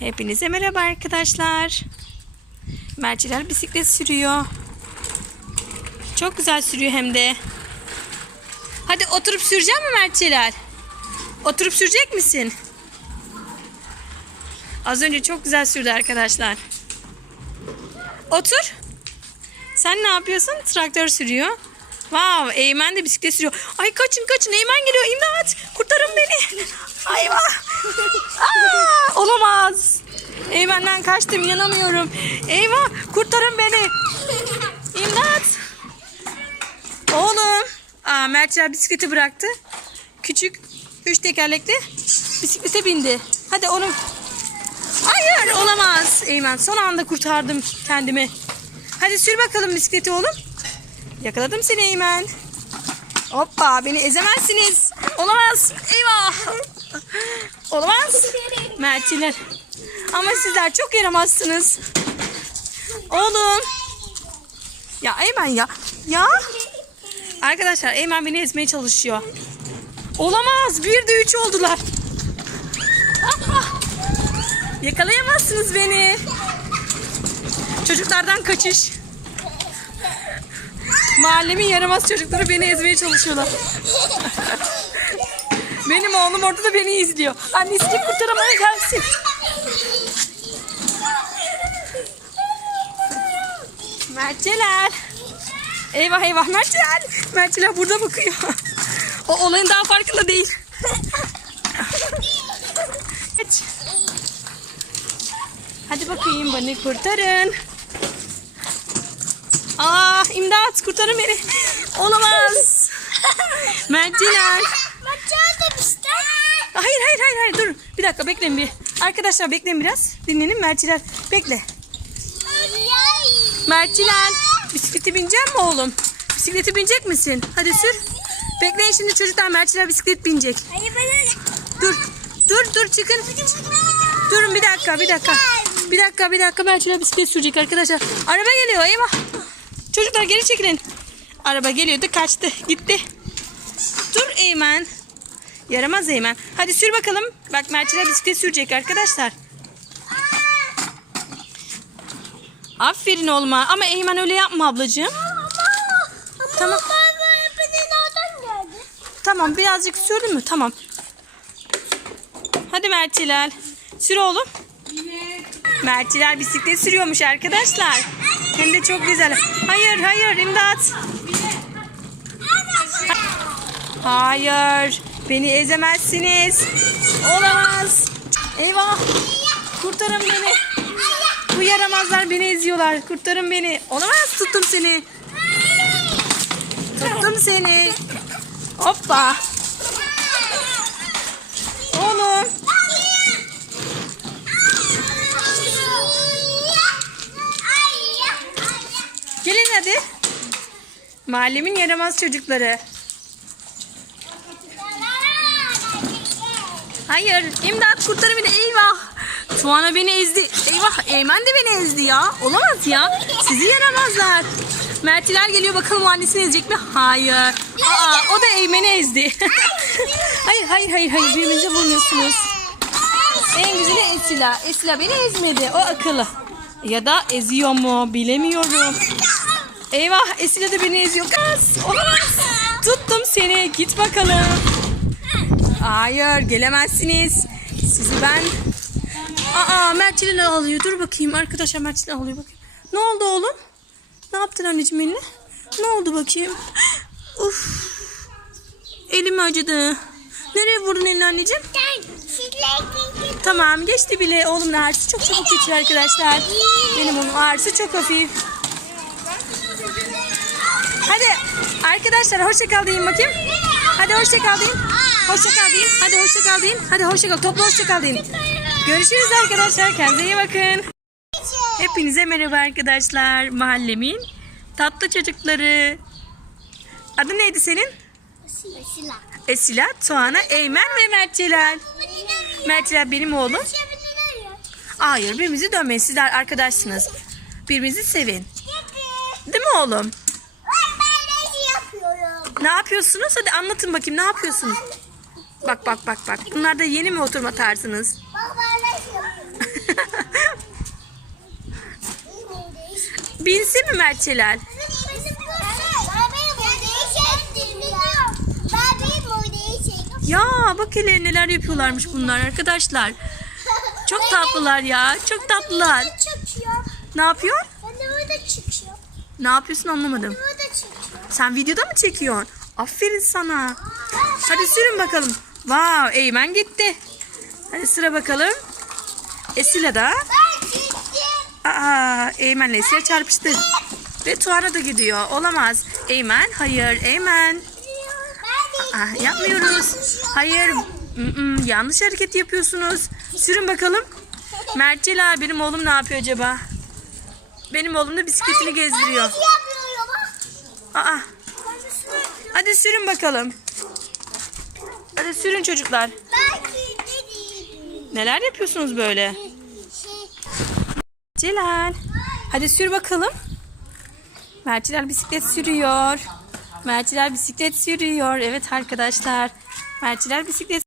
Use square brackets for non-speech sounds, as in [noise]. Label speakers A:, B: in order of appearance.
A: Hepinize merhaba arkadaşlar. Merciler bisiklet sürüyor. Çok güzel sürüyor hem de. Hadi oturup sürecek mi Mertçeler? Oturup sürecek misin? Az önce çok güzel sürdü arkadaşlar. Otur. Sen ne yapıyorsun? Traktör sürüyor. Wow, Eymen de bisiklet sürüyor. Ay kaçın kaçın Eymen geliyor. İmdat kurtarın beni. Ay olamaz. Eymen'den kaçtım yanamıyorum. Eyvah kurtarın beni. İmdat. Oğlum. Aa, Mertçer bisikleti bıraktı. Küçük üç tekerlekli bisiklete bindi. Hadi onu. Hayır olamaz. Eymen son anda kurtardım kendimi. Hadi sür bakalım bisikleti oğlum. Yakaladım seni Eymen. Hoppa beni ezemezsiniz. Olamaz. Eyvah. Olamaz. Mertçiler. Ama sizler çok yaramazsınız. Oğlum. Ya Eymen ya. Ya. Arkadaşlar Eymen beni ezmeye çalışıyor. Olamaz. Bir de üç oldular. Yakalayamazsınız beni. Çocuklardan kaçış. Mahallemin yaramaz çocukları beni ezmeye çalışıyorlar. Benim oğlum orada da beni izliyor. Annesi kurtaramaya gelsin. Mertçeler. Eyvah eyvah Mertçeler. Mertçeler burada bakıyor. O olayın daha farkında değil. Geç. Hadi bakayım beni kurtarın. Aa imdat kurtarın beni. Olamaz. [laughs] Mertçeler. Hayır hayır hayır hayır dur. Bir dakika bekleyin bir. Arkadaşlar bekleyin biraz. Dinlenin Mertçiler. Bekle. Mertçiler. Bisiklete binecek mi oğlum? Bisiklete binecek misin? Hadi sür. Bekleyin şimdi çocuklar Mertçiler bisiklet binecek. Dur. Dur dur çıkın. Durun bir dakika bir dakika. Bir dakika bir dakika Mertçiler bisiklet sürecek arkadaşlar. Araba geliyor eyvah. Çocuklar geri çekilin. Araba geliyordu kaçtı gitti. Dur Eymen. Yaramaz Eymen. Hadi sür bakalım. Bak Mertçiler bisiklet sürecek arkadaşlar. Aferin oğluma. Ama Eymen öyle yapma ablacığım. Tamam. Tamam birazcık sürdün mü? Tamam. Hadi Mertçiler. Sür oğlum. Mertçiler bisiklet sürüyormuş arkadaşlar. Hem de çok güzel. Hayır hayır imdat. Hayır. Beni ezemezsiniz. Olamaz. Eyvah. Kurtarın beni. Bu yaramazlar beni eziyorlar. Kurtarın beni. Olamaz tuttum seni. Tuttum seni. Hoppa. Oğlum. Gelin hadi. Mahallemin yaramaz çocukları. Hayır. imdat kurtarın beni. Eyvah. Tuana beni ezdi. Eyvah. Eymen de beni ezdi ya. Olamaz ya. Sizi yaramazlar. Mertiler geliyor bakalım annesini ezecek mi? Hayır. Aa, o da Eymen'i ezdi. [laughs] hayır hayır hayır hayır. Birbirinize vurmuyorsunuz. En güzeli Esila. Esila beni ezmedi. O akıllı. Ya da eziyor mu? Bilemiyorum. Eyvah Esila da beni eziyor. Kız olamaz. Tuttum seni. Git bakalım. Hayır gelemezsiniz. Sizi ben... Aa Mertçil'in ağlıyor. Dur bakayım. Arkadaşlar Mertçil'in ağlıyor. Bakayım. Ne oldu oğlum? Ne yaptın anneciğim eline? Ne oldu bakayım? Uf. Elim acıdı. Nereye vurdun elini anneciğim? Tamam geçti bile. Oğlum ağrısı çok çabuk geçiyor arkadaşlar. Benim onun ağrısı çok hafif. Hadi arkadaşlar hoşça kal deyin bakayım. Hadi hoşça kal deyin. Hoşça kal deyin. Hadi hoşça kal deyin. Hadi hoşça kal. Toplu hoşça kal deyin. Görüşürüz arkadaşlar. Kendinize iyi bakın. Hepinize merhaba arkadaşlar. Mahallemin tatlı çocukları. Adı neydi senin? Esila, Tuana, Eymen ve Mertçeler. Mertçeler benim oğlum. Hayır birbirimizi dönmeyin. Sizler arkadaşsınız. Birbirinizi sevin. Değil mi oğlum? Ne yapıyorsunuz? Hadi anlatın bakayım ne yapıyorsunuz? Bak bak bak bak. Bunlar da yeni mi oturma tarzınız? [laughs] Binsin mi Mertçeler? Ya bak hele neler yapıyorlarmış bunlar arkadaşlar. Çok tatlılar ya. Çok tatlılar. Ne yapıyor? Ne yapıyorsun anlamadım. Sen videoda mı çekiyorsun? Aferin sana. Hadi sürün bakalım. Wow, Eymen gitti. Hadi sıra bakalım. Esila da. Aa, Eymen'le Esila çarpıştı. Ve Tuana da gidiyor. Olamaz. Eymen, hayır. Eymen. Ah, yapmıyoruz. Hayır. Mm-mm, yanlış hareket yapıyorsunuz. Sürün bakalım. Mert Celal benim oğlum ne yapıyor acaba? Benim oğlum da bisikletini gezdiriyor. Aa, hadi sürün bakalım. Hadi sürün çocuklar. Neler yapıyorsunuz böyle? Celal. Hadi sür bakalım. Mert Celal bisiklet sürüyor. Mert Celal bisiklet sürüyor. Evet arkadaşlar. Mert Celal bisiklet